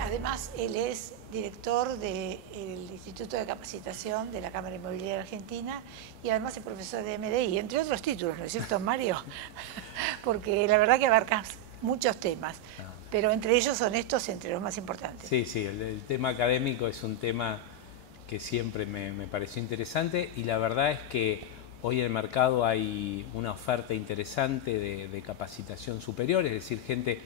Además, él es director del Instituto de Capacitación de la Cámara Inmobiliaria Argentina y además es profesor de MDI, entre otros títulos, ¿no es cierto, Mario? Porque la verdad que abarcas muchos temas, pero entre ellos son estos entre los más importantes. Sí, sí, el tema académico es un tema que siempre me pareció interesante y la verdad es que hoy en el mercado hay una oferta interesante de capacitación superior, es decir, gente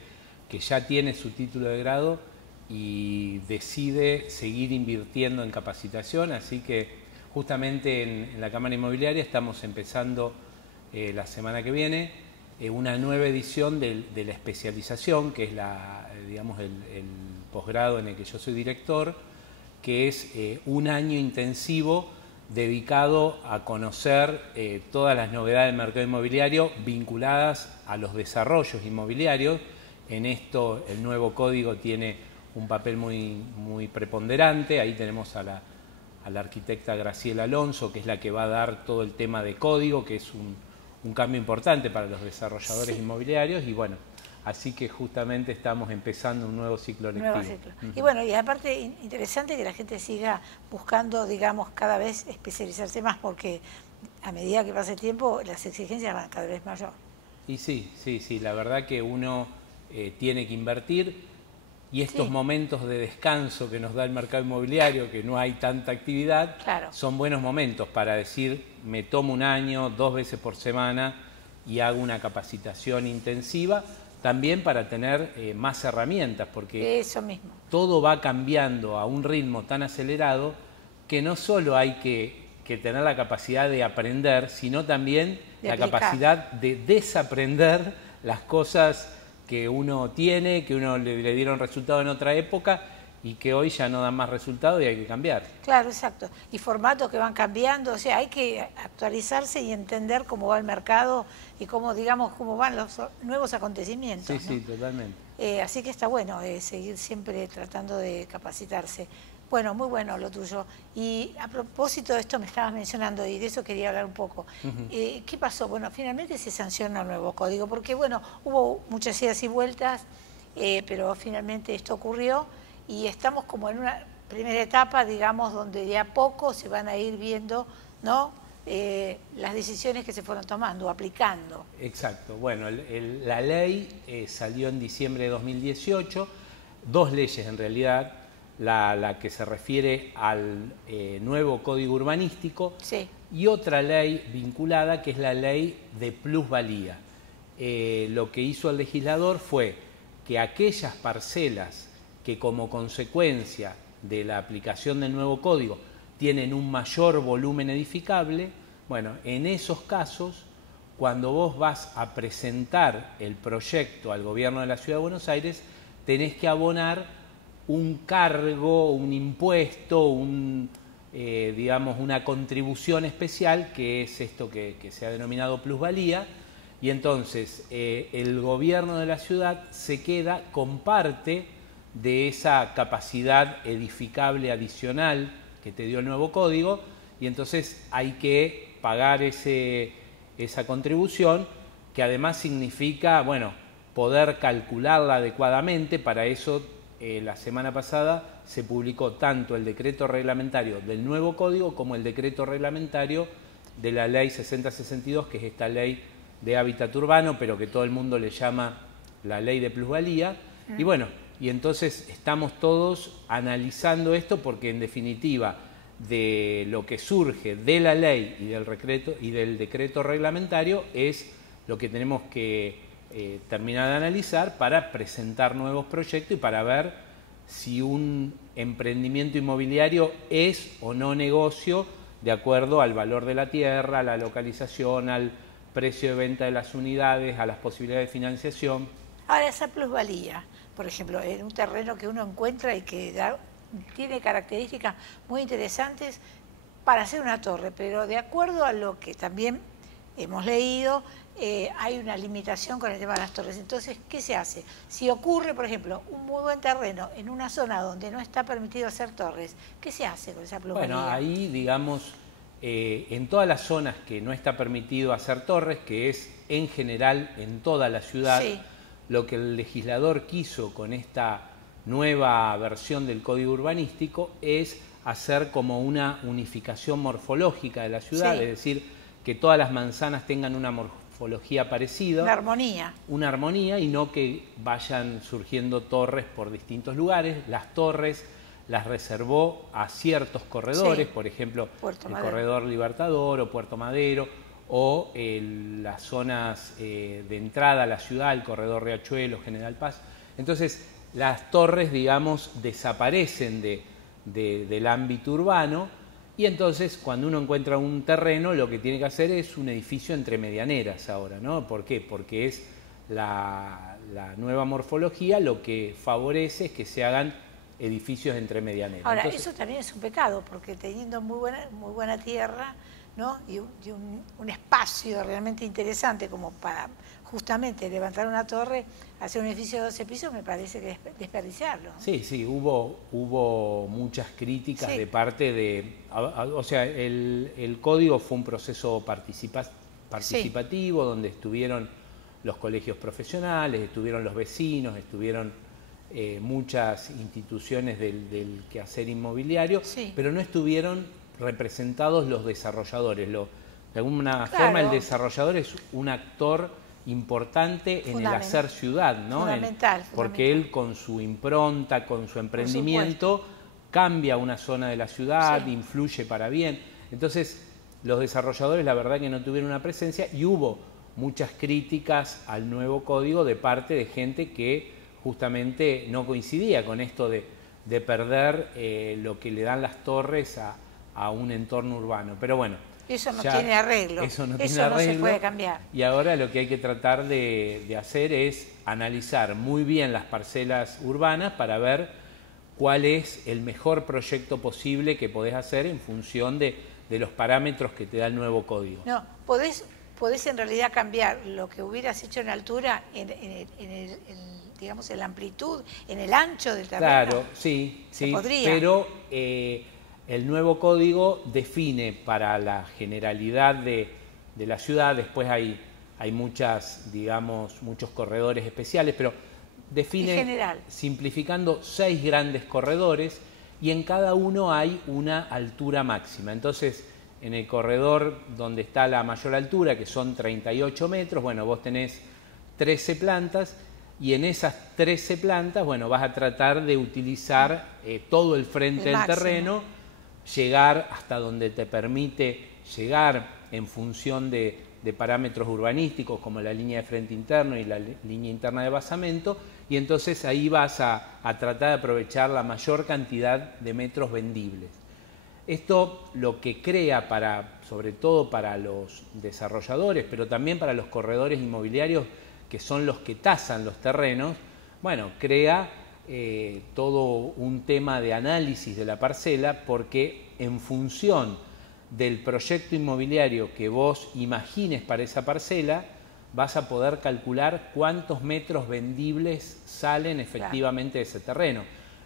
que ya tiene su título de grado y decide seguir invirtiendo en capacitación, así que justamente en la Cámara Inmobiliaria estamos empezando la semana que viene una nueva edición de la especialización, que es digamos, el posgrado en el que yo soy director, que es un año intensivo dedicado a conocer todas las novedades del mercado inmobiliario vinculadas a los desarrollos inmobiliarios. En esto el nuevo código tiene un papel muy preponderante. Ahí tenemos a la arquitecta Graciela Alonso, que es la que va a dar todo el tema de código, que es un cambio importante para los desarrolladores inmobiliarios. Y bueno, así que justamente estamos empezando un nuevo ciclo lectivo. Y bueno, y aparte interesante que la gente siga buscando, digamos, cada vez especializarse más, porque a medida que pasa el tiempo las exigencias van cada vez mayor. Y sí, la verdad que uno tiene que invertir. Y estos momentos de descanso que nos da el mercado inmobiliario, que no hay tanta actividad, son buenos momentos para decir, me tomo un año, 2 veces por semana y hago una capacitación intensiva, también para tener más herramientas, porque eso mismo. Todo va cambiando a un ritmo tan acelerado que no solo hay que tener la capacidad de aprender, sino también la capacidad de desaprender las cosas que uno tiene, que uno le dieron resultado en otra época y que hoy ya no dan más resultado y hay que cambiar. Claro, exacto. Y formatos que van cambiando, o sea, hay que actualizarse y entender cómo va el mercado y cómo, digamos, cómo van los nuevos acontecimientos. Sí, ¿no? sí, totalmente. Así que está bueno seguir siempre tratando de capacitarse. Bueno, muy bueno lo tuyo. Y a propósito de esto me estabas mencionando y de eso quería hablar un poco. ¿Qué pasó? Bueno, finalmente se sanciona el nuevo código porque, bueno, hubo muchas idas y vueltas, pero finalmente esto ocurrió y estamos como en una primera etapa, digamos, donde de a poco se van a ir viendo, ¿no?, las decisiones que se fueron tomando, aplicando. Exacto. Bueno, la ley salió en diciembre de 2018, 2 leyes en realidad. La que se refiere al nuevo código urbanístico y otra ley vinculada que es la ley de plusvalía. Lo que hizo el legislador fue que aquellas parcelas que como consecuencia de la aplicación del nuevo código tienen un mayor volumen edificable, bueno, en esos casos, cuando vos vas a presentar el proyecto al gobierno de la Ciudad de Buenos Aires, tenés que abonar un cargo, un impuesto, digamos, una contribución especial, que es esto que se ha denominado plusvalía, y entonces el gobierno de la ciudad se queda con parte de esa capacidad edificable adicional que te dio el nuevo código, y entonces hay que pagar esa contribución, que además significa, bueno, poder calcularla adecuadamente. Para eso la semana pasada se publicó tanto el decreto reglamentario del nuevo código como el decreto reglamentario de la ley 6062, que es esta ley de hábitat urbano, pero que todo el mundo le llama la ley de plusvalía. Y bueno, y entonces estamos todos analizando esto porque en definitiva de lo que surge de la ley y del decreto reglamentario es lo que tenemos que terminar de analizar para presentar nuevos proyectos y para ver si un emprendimiento inmobiliario es o no negocio de acuerdo al valor de la tierra, a la localización, al precio de venta de las unidades, a las posibilidades de financiación. Ahora, esa plusvalía, por ejemplo, en un terreno que uno encuentra y que tiene características muy interesantes para hacer una torre, pero de acuerdo a lo que también hemos leído, hay una limitación con el tema de las torres. Entonces, ¿qué se hace? Si ocurre, por ejemplo, un muy buen terreno en una zona donde no está permitido hacer torres, ¿qué se hace con esa plusvalía? Bueno, ahí, digamos, en todas las zonas que no está permitido hacer torres, que es en general en toda la ciudad, lo que el legislador quiso con esta nueva versión del Código Urbanístico es hacer como una unificación morfológica de la ciudad, Sí. es decir, que todas las manzanas tengan una morfología parecida. Una armonía. Una armonía y no que vayan surgiendo torres por distintos lugares. Las torres las reservó a ciertos corredores, Sí. por ejemplo, Puerto el Madero. Corredor Libertador o Puerto Madero, o las zonas de entrada a la ciudad, el Corredor Riachuelo, General Paz. Entonces, las torres, digamos, desaparecen del ámbito urbano, y entonces cuando uno encuentra un terreno lo que tiene que hacer es un edificio entre medianeras ahora, ¿no? ¿Por qué? Porque es la nueva morfología lo que favorece es que se hagan edificios entre medianeras. Ahora, Entonces, eso también es un pecado, porque teniendo muy buena tierra, ¿no? y un espacio realmente interesante como para justamente levantar una torre, hacer un edificio de 12 pisos, me parece que es desperdiciarlo. sí, hubo muchas críticas Sí. de parte de... O sea, el código fue un proceso participativo donde estuvieron los colegios profesionales, estuvieron los vecinos, estuvieron muchas instituciones del quehacer inmobiliario, Sí. pero no estuvieron representados los desarrolladores. De alguna Claro. forma el desarrollador es un actor importante en el hacer ciudad, ¿no? Fundamental. Porque él con su impronta, con su emprendimiento, cambia una zona de la ciudad, Sí. influye para bien. Entonces, los desarrolladores la verdad que no tuvieron una presencia y hubo muchas críticas al nuevo código de parte de gente que justamente no coincidía con esto de perder lo que le dan las torres a un entorno urbano. Pero bueno, Eso no tiene arreglo. Eso no se puede cambiar. Y ahora lo que hay que tratar de hacer es analizar muy bien las parcelas urbanas para ver cuál es el mejor proyecto posible que podés hacer en función de los parámetros que te da el nuevo código. No, podés en realidad cambiar lo que hubieras hecho en altura, digamos, en la amplitud, en el ancho del terreno. Claro, sí, podría. pero el nuevo código define para la generalidad de la ciudad, después hay muchos corredores especiales, pero define, simplificando, 6 grandes corredores y en cada uno hay una altura máxima. Entonces, en el corredor donde está la mayor altura, que son 38 metros, bueno, vos tenés 13 plantas y en esas 13 plantas, bueno, vas a tratar de utilizar todo el frente del terreno, llegar hasta donde te permite llegar en función de parámetros urbanísticos como la línea de frente interno y la línea interna de basamento, y entonces ahí vas a tratar de aprovechar la mayor cantidad de metros vendibles. Esto lo que crea sobre todo para los desarrolladores, pero también para los corredores inmobiliarios que son los que tasan los terrenos, bueno, crea todo un tema de análisis de la parcela, porque en función del proyecto inmobiliario que vos imagines para esa parcela, vas a poder calcular cuántos metros vendibles salen efectivamente de ese terreno.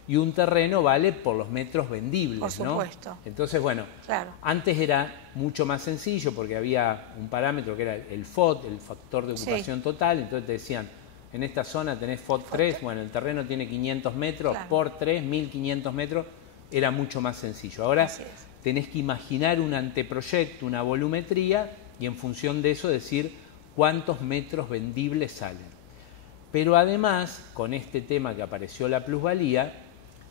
Y un terreno vale por los metros vendibles, por supuesto, ¿no? Entonces, bueno, antes era mucho más sencillo porque había un parámetro que era el FOT, el factor de ocupación total, entonces te decían, en esta zona tenés FOT 3, bueno, el terreno tiene 500 metros, por 3, 1500 metros, era mucho más sencillo. Ahora tenés que imaginar un anteproyecto, una volumetría, y en función de eso decir cuántos metros vendibles salen. Pero además, con este tema que apareció la plusvalía,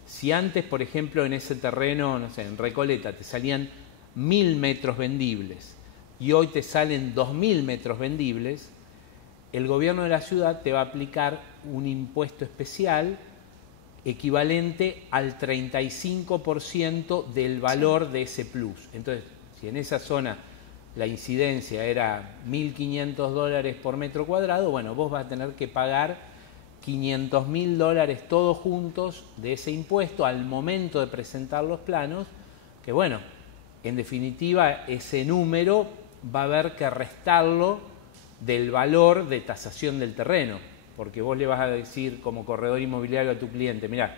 si antes, por ejemplo, en ese terreno, no sé, en Recoleta, te salían 1000 metros vendibles y hoy te salen 2000 metros vendibles, el gobierno de la ciudad te va a aplicar un impuesto especial equivalente al 35% del valor de ese plus. Entonces, si en esa zona la incidencia era $1.500 por metro cuadrado, bueno, vos vas a tener que pagar $500.000 todos juntos de ese impuesto al momento de presentar los planos, que bueno, en definitiva ese número va a haber que restarlo del valor de tasación del terreno, porque vos le vas a decir como corredor inmobiliario a tu cliente, mirá,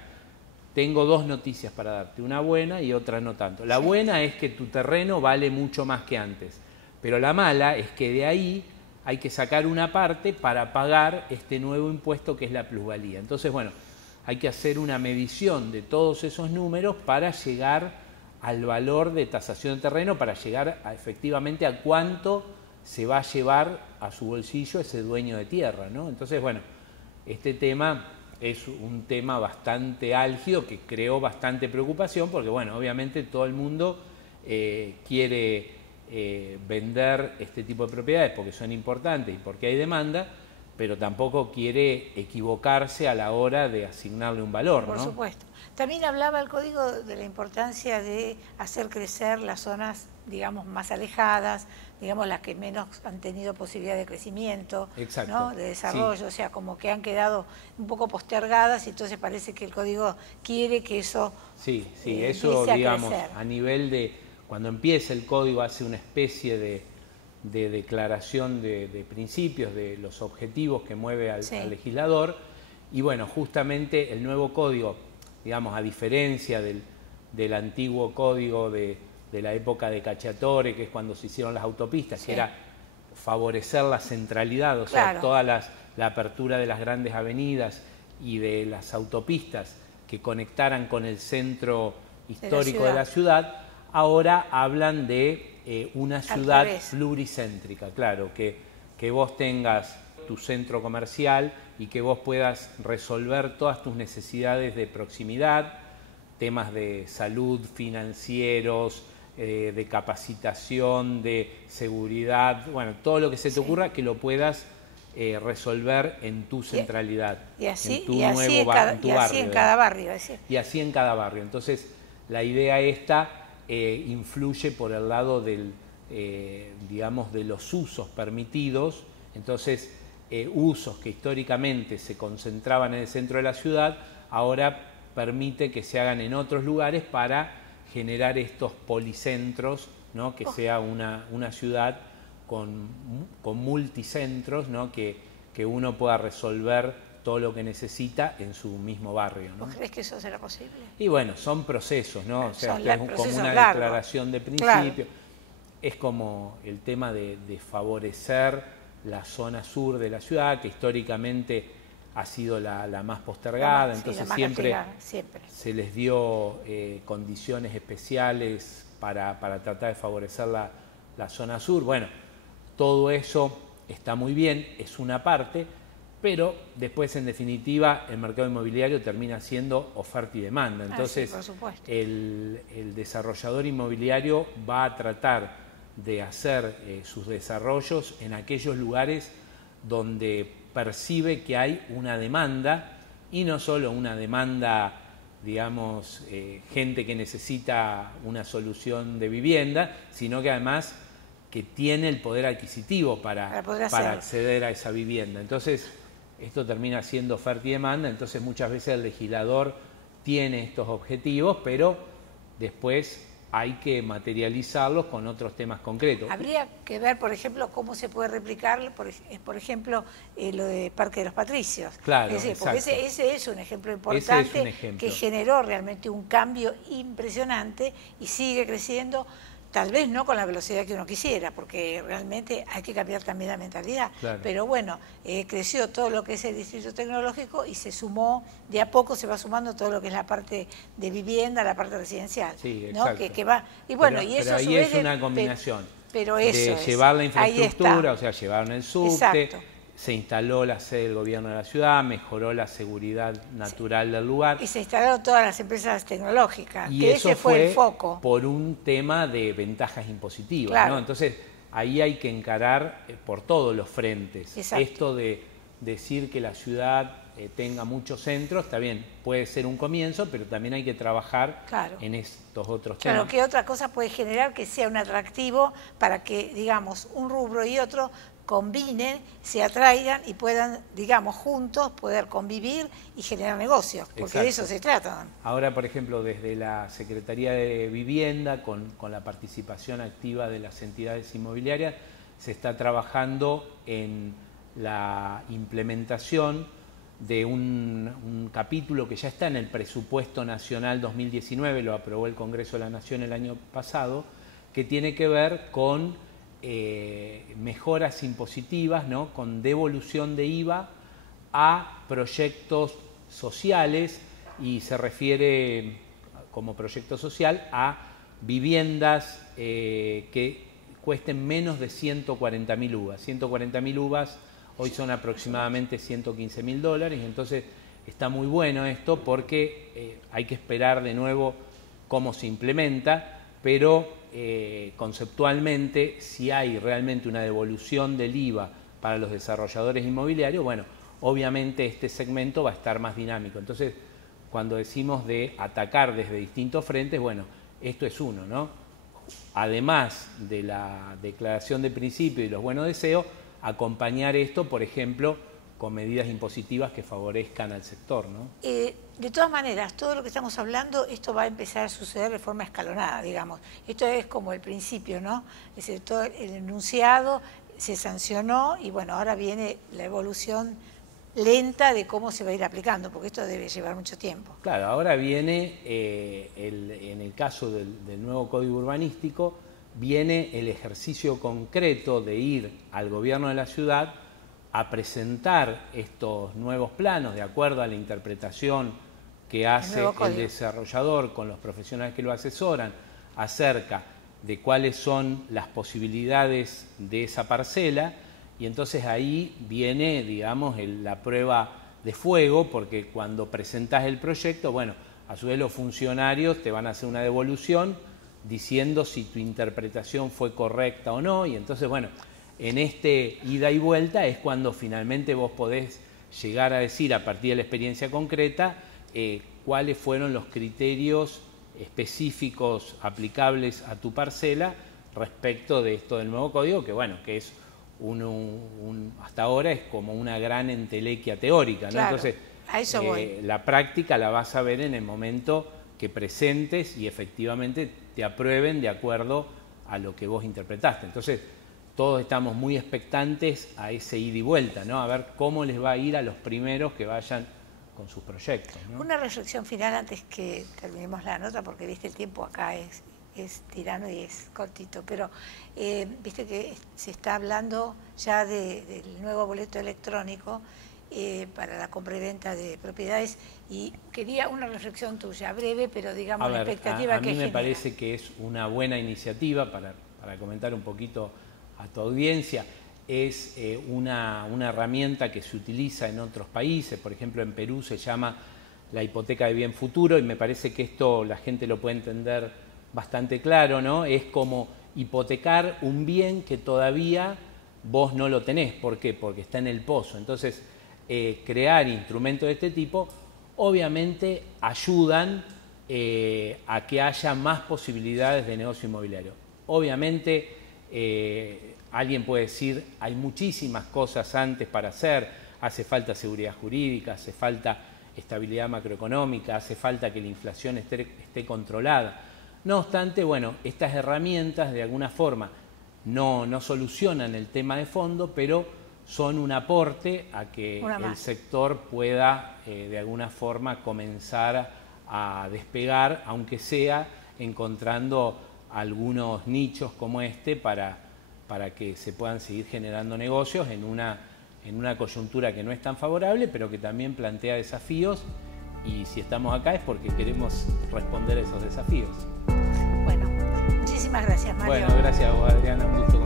tengo 2 noticias para darte, una buena y otra no tanto. La buena es que tu terreno vale mucho más que antes, pero la mala es que de ahí hay que sacar una parte para pagar este nuevo impuesto que es la plusvalía. Entonces, bueno, hay que hacer una medición de todos esos números para llegar al valor de tasación de terreno, para llegar efectivamente a cuánto se va a llevar a su bolsillo ese dueño de tierra, ¿no? Entonces, bueno, este tema es un tema bastante álgido que creó bastante preocupación porque, bueno, obviamente todo el mundo quiere vender este tipo de propiedades porque son importantes y porque hay demanda, pero tampoco quiere equivocarse a la hora de asignarle un valor, ¿no? Por supuesto. También hablaba el código de la importancia de hacer crecer las zonas, digamos, más alejadas, digamos, las que menos han tenido posibilidad de crecimiento, exacto, ¿no? De desarrollo, sí. O sea, como que han quedado un poco postergadas y entonces parece que el código quiere que eso eso, digamos, a nivel de, cuando empieza el código hace una especie de declaración de principios, de los objetivos que mueve al legislador, y bueno, justamente el nuevo código, digamos, a diferencia del antiguo código de la época de Cacciatore, que es cuando se hicieron las autopistas, que era favorecer la centralidad, o sea, toda la apertura de las grandes avenidas y de las autopistas que conectaran con el centro histórico de la ciudad, ahora hablan de una ciudad pluricéntrica, claro, que vos tengas tu centro comercial y que vos puedas resolver todas tus necesidades de proximidad, temas de salud, financieros, de capacitación, de seguridad, bueno, todo lo que se te ocurra, que lo puedas resolver en tu centralidad, y así, en tu así en cada barrio. Y así en cada barrio. Entonces, la idea esta influye por el lado del, digamos, de los usos permitidos. Entonces, usos que históricamente se concentraban en el centro de la ciudad, ahora permite que se hagan en otros lugares para generar estos policentros, ¿no? Que sea una ciudad con multicentros, ¿no? Que uno pueda resolver todo lo que necesita en su mismo barrio, ¿no? ¿Vos crees que eso será posible? Y bueno, son procesos, ¿no? O sea, es como una declaración de principio. Es como el tema de favorecer la zona sur de la ciudad, que históricamente ha sido la más postergada, entonces siempre se les dio condiciones especiales para tratar de favorecer la zona sur. Bueno, todo eso está muy bien, es una parte, pero después, en definitiva, el mercado inmobiliario termina siendo oferta y demanda. Entonces, el desarrollador inmobiliario va a tratar de hacer sus desarrollos en aquellos lugares donde percibe que hay una demanda, y no solo una demanda, digamos, gente que necesita una solución de vivienda, sino que además que tiene el poder adquisitivo para acceder a esa vivienda. Entonces, esto termina siendo oferta y demanda, entonces muchas veces el legislador tiene estos objetivos, pero después hay que materializarlos con otros temas concretos. Habría que ver, por ejemplo, cómo se puede replicar, por ejemplo, lo de Parque de los Patricios. Claro, es decir, porque ese es un ejemplo importante que generó realmente un cambio impresionante y sigue creciendo. Tal vez no con la velocidad que uno quisiera, porque realmente hay que cambiar también la mentalidad. Pero bueno, creció todo lo que es el distrito tecnológico y se sumó, de a poco se va sumando todo lo que es la parte de vivienda, la parte residencial. Sí, ¿no? Que va, y bueno, pero, y eso pero ahí es una combinación de llevar la infraestructura, o sea, llevaron el subte, se instaló la sede del gobierno de la ciudad, mejoró la seguridad natural del lugar. Y se instalaron todas las empresas tecnológicas, y que eso ese fue el foco. Por un tema de ventajas impositivas, ¿no? Entonces, ahí hay que encarar por todos los frentes. Esto de decir que la ciudad tenga muchos centros, está bien, puede ser un comienzo, pero también hay que trabajar en estos otros temas. Claro, ¿qué otra cosa puede generar que sea un atractivo para que, digamos, un rubro y otro combinen, se atraigan y puedan, digamos, juntos poder convivir y generar negocios, porque de eso se trata. Ahora, por ejemplo, desde la Secretaría de Vivienda, con la participación activa de las entidades inmobiliarias, se está trabajando en la implementación de un capítulo que ya está en el Presupuesto Nacional 2019, lo aprobó el Congreso de la Nación el año pasado, que tiene que ver con mejoras impositivas, ¿no? Con devolución de IVA a proyectos sociales y se refiere como proyecto social a viviendas que cuesten menos de 140.000 uvas. 140.000 uvas hoy son aproximadamente $115.000, entonces está muy bueno esto porque hay que esperar de nuevo cómo se implementa, pero conceptualmente, si hay realmente una devolución del IVA para los desarrolladores inmobiliarios, bueno, obviamente este segmento va a estar más dinámico. Entonces, cuando decimos de atacar desde distintos frentes, bueno, esto es uno, ¿no? Además de la declaración de principio y los buenos deseos, acompañar esto, por ejemplo, con medidas impositivas que favorezcan al sector, ¿no? De todas maneras, todo lo que estamos hablando, esto va a empezar a suceder de forma escalonada, digamos. Esto es como el principio, ¿no? Es decir, todo el enunciado se sancionó y bueno, ahora viene la evolución lenta de cómo se va a ir aplicando, porque esto debe llevar mucho tiempo. Claro, ahora viene, en el caso del nuevo Código Urbanístico, viene el ejercicio concreto de ir al gobierno de la ciudad a presentar estos nuevos planos de acuerdo a la interpretación que hace el desarrollador con los profesionales que lo asesoran acerca de cuáles son las posibilidades de esa parcela, y entonces ahí viene, digamos, la prueba de fuego, porque cuando presentas el proyecto, bueno, a su vez los funcionarios te van a hacer una devolución diciendo si tu interpretación fue correcta o no, y entonces, bueno, en este ida y vuelta es cuando finalmente vos podés llegar a decir, a partir de la experiencia concreta, cuáles fueron los criterios específicos aplicables a tu parcela respecto de esto del nuevo código, que bueno, que es hasta ahora es como una gran entelequia teórica, ¿no? Claro, entonces, a eso voy. La práctica la vas a ver en el momento que presentes y efectivamente te aprueben de acuerdo a lo que vos interpretaste. Entonces, todos estamos muy expectantes a ese ida y vuelta, ¿no? A ver cómo les va a ir a los primeros que vayan con sus proyectos, ¿no? Una reflexión final antes que terminemos la nota, porque viste el tiempo acá es tirano y es cortito, pero viste que se está hablando ya del nuevo boleto electrónico para la compra y venta de propiedades, y quería una reflexión tuya, breve, pero digamos la expectativa que genera. A mí me parece que es una buena iniciativa para comentar un poquito a tu audiencia. Es una herramienta que se utiliza en otros países, por ejemplo en Perú se llama la hipoteca de bien futuro, y me parece que esto la gente lo puede entender bastante claro, ¿no? Es como hipotecar un bien que todavía vos no lo tenés. ¿Por qué? Porque está en el pozo. Entonces, crear instrumentos de este tipo obviamente ayudan a que haya más posibilidades de negocio inmobiliario. Obviamente, alguien puede decir, hay muchísimas cosas antes para hacer, hace falta seguridad jurídica, hace falta estabilidad macroeconómica, hace falta que la inflación esté controlada. No obstante, bueno, estas herramientas de alguna forma no solucionan el tema de fondo, pero son un aporte a que el sector pueda de alguna forma comenzar a despegar, aunque sea encontrando algunos nichos como este para que se puedan seguir generando negocios en una coyuntura que no es tan favorable, pero que también plantea desafíos, y si estamos acá es porque queremos responder a esos desafíos. Bueno, muchísimas gracias, Mario. Bueno, gracias a vos, Adriana, un gusto.